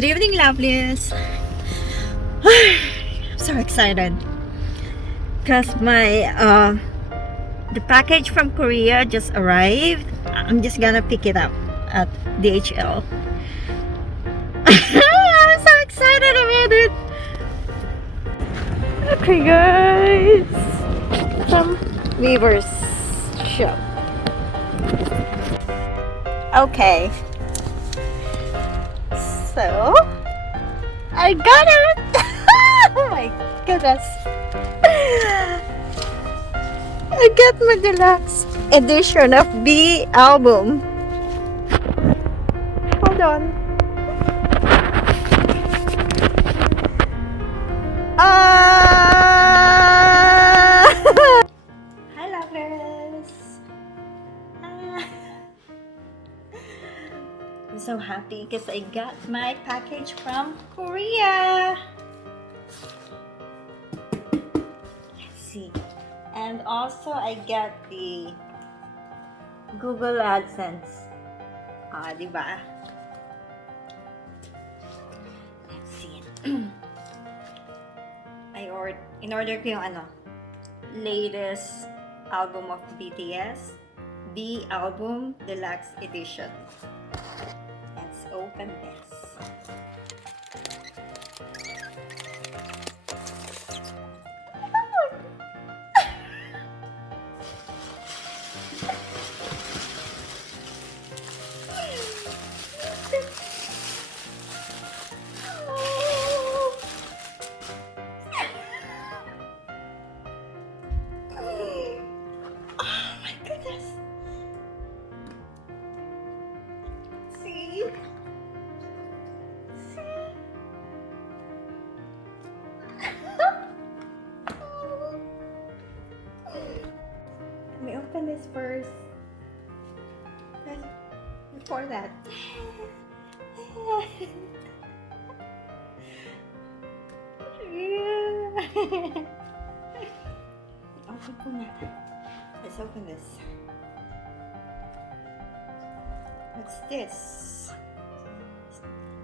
Good evening, lovelies. I'm so excited because the package from Korea just arrived. I'm just gonna pick it up at DHL. I'm so excited about it. Okay, guys, from Weaver's shop. Okay. So, I got it! Oh my goodness! I got my deluxe edition of B album. Hold on. Hi, lovers! I'm so happy because I got my package from Korea. Let's see. And also I got the Google AdSense. Diba? Let's see. In-order ko yung latest album of BTS, B Album Deluxe Edition. Let's open this. Oh my goodness. See? Let me open this first. Before that. Open ko na. Let's open this. What's this?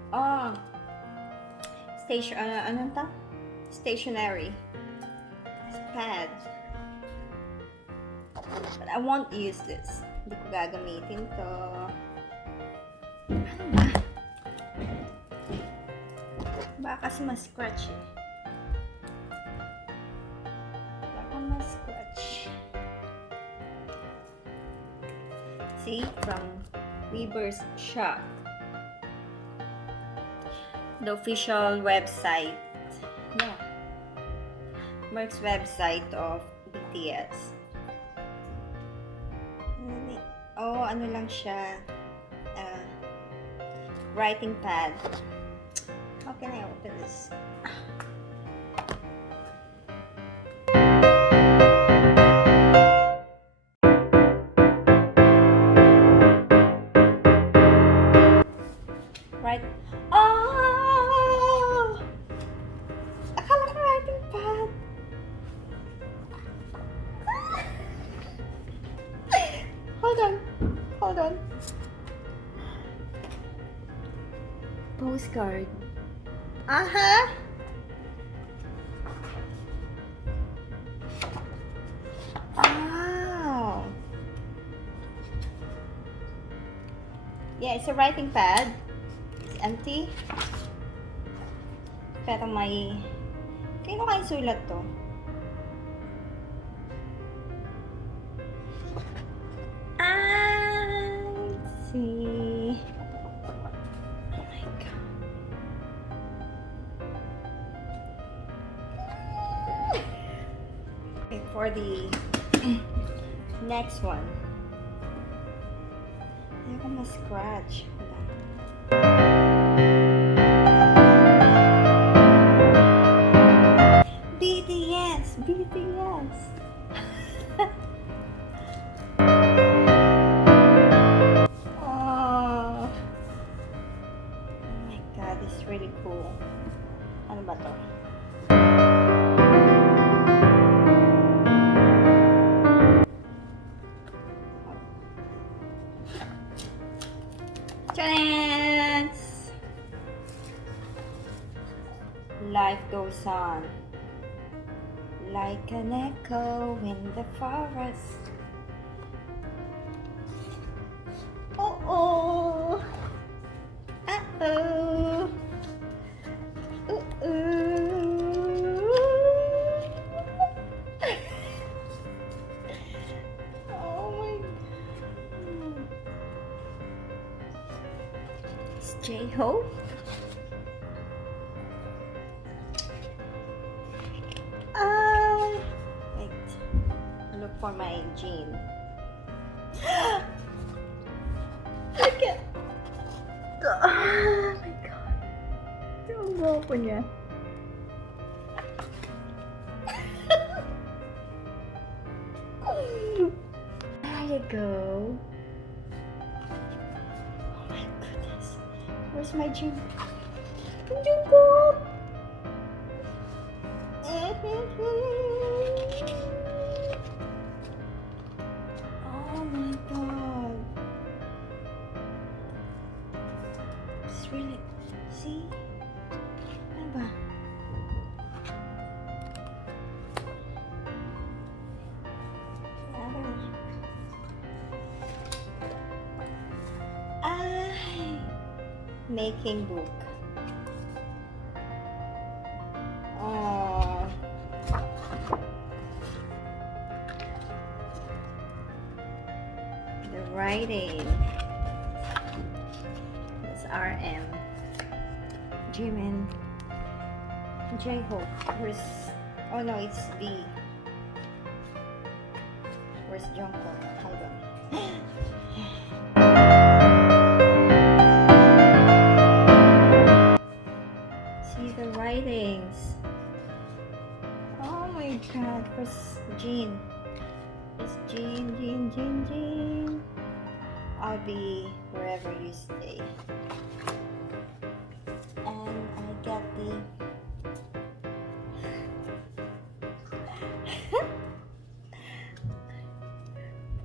Oh, anong ta? Stationery. Pad. But I won't use this. Hindi ko gagamitin to. Ano ba? Baka kasi ma-scratch eh. Baka ma-scratch. See? From Weaver's shop. The official website. Yeah. Merck's website of BTS. Oh, ano lang siya. Writing pad. How can I open this? Right. Oh! Akala ko writing pad. Hold on. Hold on. Postcard. Aha! Wow! Yeah, it's a writing pad. It's empty. Pero may... Kaya kayong sulat to? Let's see. Oh my god. Okay, for the next one. Ayoko ma-scratch. BTS! BTS! Oh my god, this is really cool. Ano ba to? goes on like an echo in the forest. Uh-oh. Uh-oh. Oh my God. It's J-Hope. Wait. Look for my jean. Look at. Oh my God. Ang gwapo niya. There you go. Oh my goodness. Where's my jean? Jean ko. Oh my God. It's really, see? Ano ba? Ay, making book. Oh. The writing. It's RM. Jimin. J-Hope. Where's... Oh no, it's V. Where's Jungkook? Hold on. See the writings. Oh my God. Where's Jean? Where's Jean, Jean, Jean, Jean? I'll be wherever you stay. And I got the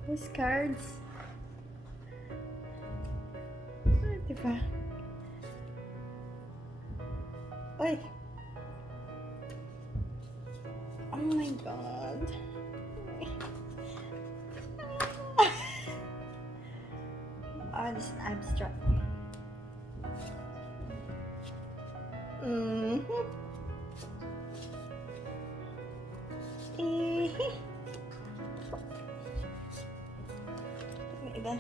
postcards. Diba? Oy! Oh my God. Oh, this is abstract. Iba.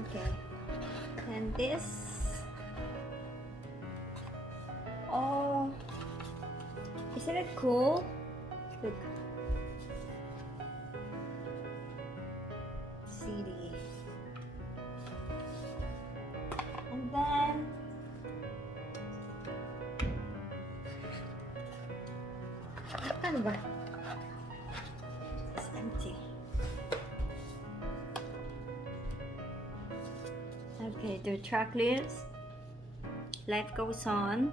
Okay. And this. Oh. Isn't it cool? Look. CD. And then ano ba? It's empty. Okay, the track list. Life Goes On.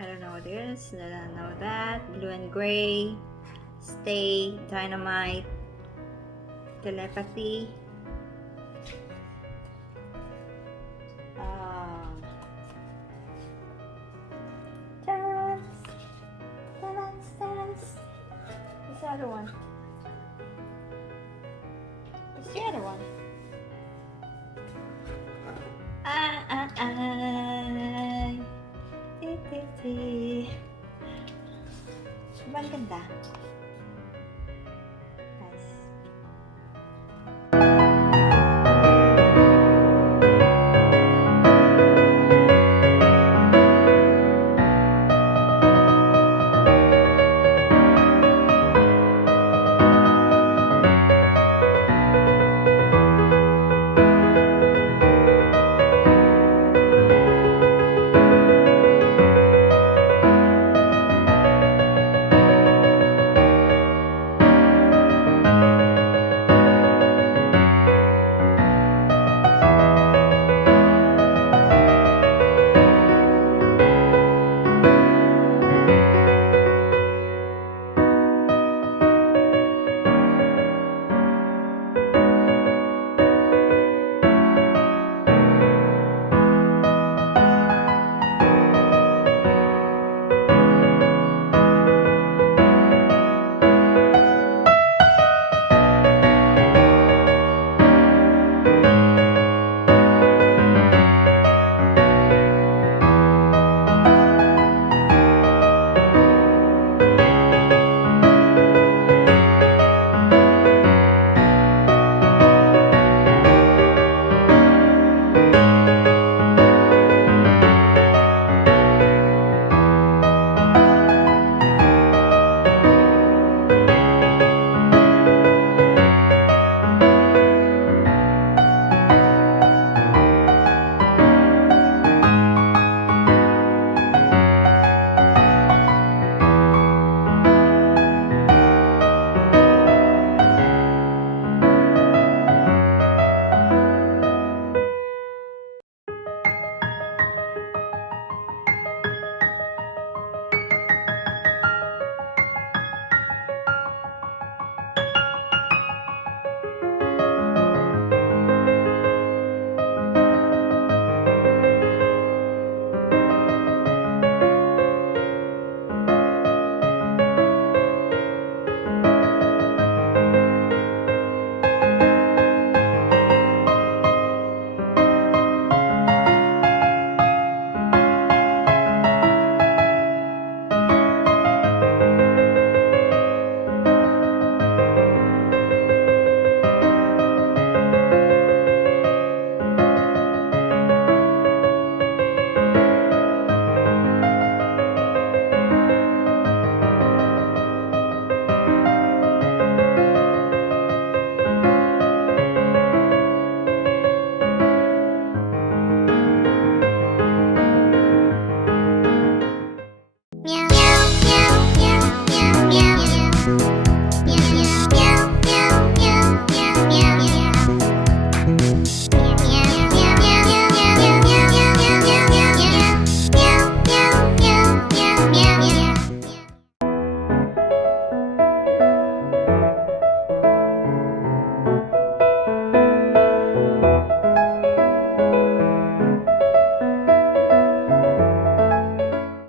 I don't know this. I don't know that. Blue and Gray. Stay. Dynamite. Telepathy. Dance. Dance, dance. What's the other one? What's the other one? Diba ang ganda?